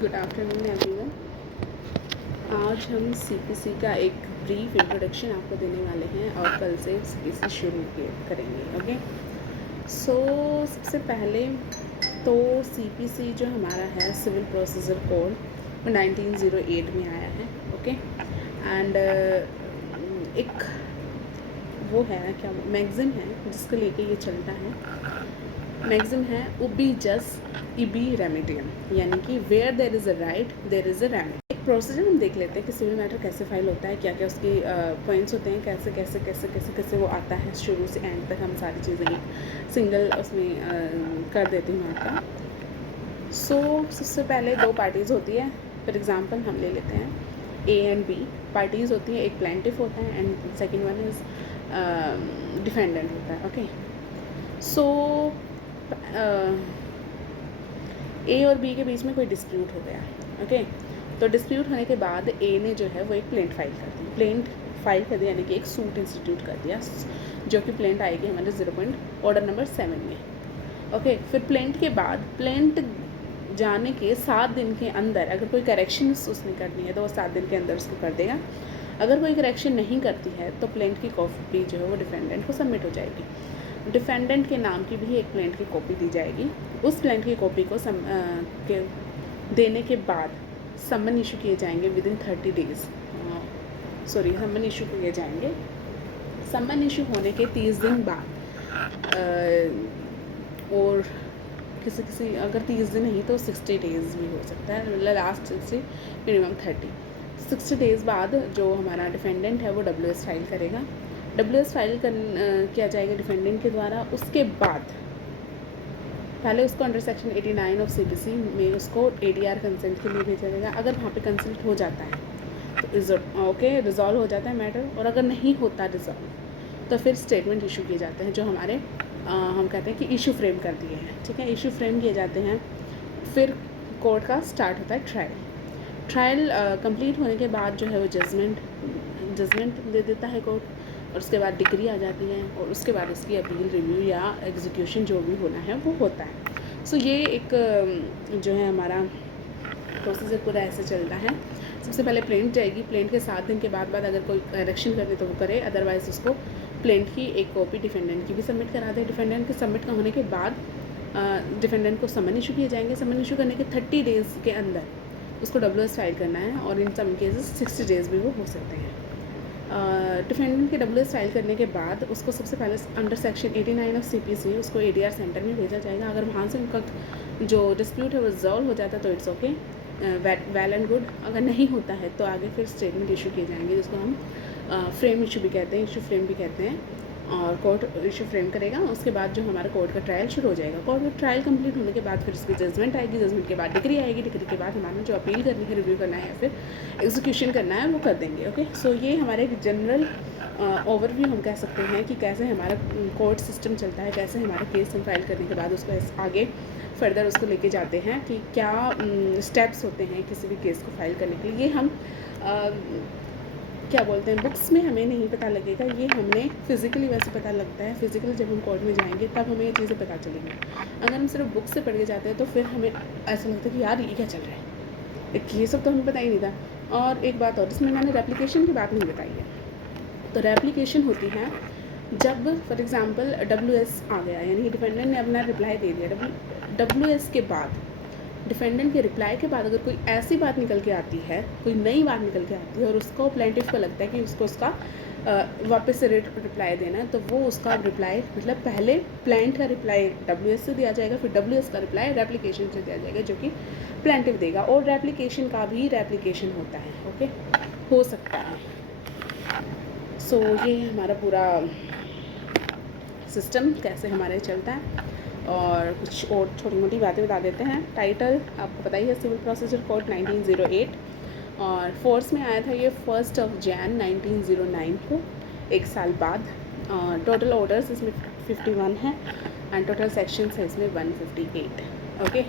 Good afternoon everyone. आज हम CPC का एक ब्रीफ इंट्रोडक्शन आपको देने वाले हैं और कल से सीपीसी शुरू करेंगे। ओके, सो सबसे पहले तो सीपीसी जो हमारा है सिविल प्रोसीजर कोड वो 1908 में आया है। ओके, एंड एक वो है क्या मैगज़िन है जिसको लेके ये चलता है। मैगज़िन है उबी जस इबी रेमेडियम, यानी कि where there is a right there is a remedy. एक प्रोसीजर हम देख लेते हैं कि सिविल मैटर कैसे फाइल होता है, क्या क्या उसकी पॉइंट्स होते हैं, कैसे कैसे कैसे कैसे कैसे वो आता है शुरू से एंड तक। हम सारी चीज़ें एक सिंगल उसमें कर देती हूँ आपका। सो सबसे पहले दो पार्टीज़ होती है। फॉर एग्ज़ाम्पल हम ले लेते हैं ए एंड बी पार्टीज़ होती है। एक प्लेंटिफ होता है and second one is defendant होता है। ओके, सो ए और बी के बीच में कोई डिस्प्यूट हो गया। ओके, तो डिस्प्यूट होने के बाद ए ने जो है वो एक प्लेंट फाइल कर दी। प्लेंट फाइल कर दिया यानी कि एक सूट इंस्टीट्यूट कर दिया, जो कि प्लेंट आएगी हमारे 0 ऑर्डर नंबर 7 में। ओके, फिर प्लेंट के बाद प्लेंट जाने के 7 दिन के अंदर अगर कोई करेक्शन उसने करनी है तो वो 7 दिन के अंदर उसको कर देगा। अगर कोई करेक्शन नहीं करती है तो प्लेंट की कॉपी जो है वो डिफेंडेंट को सबमिट हो जाएगी। डिफेंडेंट के नाम की भी एक प्लेंट की कॉपी दी जाएगी। उस प्लेंट की कॉपी को देने के बाद समन इशू किए जाएंगे विदिन 30 डेज़। समन इशू किए जाएंगे। समन इशू होने के 30 दिन बाद और किसी अगर 30 दिन नहीं तो 60 डेज़ भी हो सकता है, लास्ट 60 मिनिमम 60 डेज़ बाद जो हमारा डिफेंडेंट है वो WS फाइल करेगा। WS फाइल किया जाएगा डिफेंडेंट के द्वारा। उसके बाद पहले उसको अंडर सेक्शन 89 ऑफ सीपीसी में उसको ADR कंसेंट के लिए भेजा जाएगा। अगर वहाँ पे कंसेंट हो जाता है तो ओके रिजॉल्व हो जाता है मैटर, और अगर नहीं होता रिजॉल्व तो फिर स्टेटमेंट इशू किए जाते हैं, जो हमारे हम कहते हैं कि इशू फ्रेम कर दिए हैं। ठीक है, इशू फ्रेम किए जाते हैं। फिर कोर्ट का स्टार्ट होता है ट्रायल कंप्लीट होने के बाद जो है वो जजमेंट दे देता है कोर्ट, और उसके बाद डिग्री आ जाती है, और उसके बाद उसकी अपील, रिव्यू या एग्जीक्यूशन जो भी होना है वो होता है। सो ये एक जो है हमारा प्रोसीजर पूरा ऐसे चलता है। सबसे पहले प्लेंट जाएगी। प्लेंट के 7 दिन के बाद अगर कोई करेक्शन करे तो वो करे, अदरवाइज़ उसको प्लेंट की एक कॉपी डिफेंडेंट की भी सबमिट करा दे। डिफेंडेंट के सबमिट होने के बाद डिफेंडेंट को समन इशू किए जाएंगे। समन इशू करने के 30 डेज़ के अंदर उसको WS फाइल करना है, और इन सम केसेस 60 डेज़ भी वो हो सकते हैं। डिफेंडेंट के WS फाइल करने के बाद उसको सबसे पहले अंडर सेक्शन 89 ऑफ CPC उसको ADR सेंटर में भेजा जाएगा। अगर वहाँ से उनका जो डिस्प्यूट है वो रिजॉल्व हो जाता है तो it's okay, well and good. अगर नहीं होता है तो आगे फिर स्टेटमेंट इशू किए जाएंगे, जिसको हम फ्रेम इशू भी कहते हैं, इशू फ्रेम भी कहते हैं, और कोर्ट इशू फ्रेम करेगा। उसके बाद जो हमारा कोर्ट का ट्रायल शुरू हो जाएगा। कोर्ट का ट्रायल कंप्लीट होने के बाद फिर उसकी जजमेंट आएगी। जजमेंट के बाद डिग्री आएगी। डिग्री के बाद हमारा जो अपील करनी है, रिव्यू करना है या फिर एग्जीक्यूशन करना है वो कर देंगे। ओके, सो ये हमारे एक जनरल ओवरव्यू हम कह सकते हैं कि कैसे हमारा कोर्ट सिस्टम चलता है, कैसे हमारा केस हम फाइल करने के बाद उसको आगे फर्दर उसको लेके जाते हैं, कि क्या स्टेप्स होते हैं किसी भी केस को फाइल करने के लिए। ये हम क्या बोलते हैं, बुक्स में हमें नहीं पता लगेगा, ये हमने फिज़िकली वैसे पता लगता है। फिज़िकली जब हम कोर्ट में जाएंगे तब हमें ये चीज़ें पता चलेंगी। अगर हम सिर्फ बुक से पढ़ के जाते हैं तो फिर हमें ऐसा लगता है कि यार ये क्या चल रहा है, ये सब तो हमें पता ही नहीं था। और एक बात और, जिसमें मैंने रेप्लिकेशन की बात नहीं बताई है। तो रेप्लिकेशन होती है जब फॉर एग्ज़ाम्पल WS आ गया, यानी कि डिफेंडेंट ने अपना रिप्लाई दे दिया। WS के बाद, डिफेंडेंट के रिप्लाई के बाद अगर कोई ऐसी बात निकल के आती है, कोई नई बात निकल के आती है, और उसको प्लेंटिफ को लगता है कि उसको उसका वापस से रिप्लाई देना है, तो वो उसका रिप्लाई मतलब पहले प्लेंट का रिप्लाई WS से दिया जाएगा, फिर WS का रिप्लाई रेप्लिकेशन से दिया जाएगा, जो कि प्लेंटिफ देगा। और रेप्लिकेशन का भी रेप्लिकेशन होता है। ओके, हो सकता है। सो ये हमारा पूरा सिस्टम कैसे हमारे चलता है, और कुछ और छोटी मोटी बातें बता देते हैं। टाइटल आपको पता ही है, सिविल प्रोसीजर कोड 1908, और फोर्स में आया था ये 1 जनवरी 1909 को, एक साल बाद। टोटल ऑर्डर्स इसमें 51 है, एंड टोटल सेक्शंस है इसमें 158। ओके।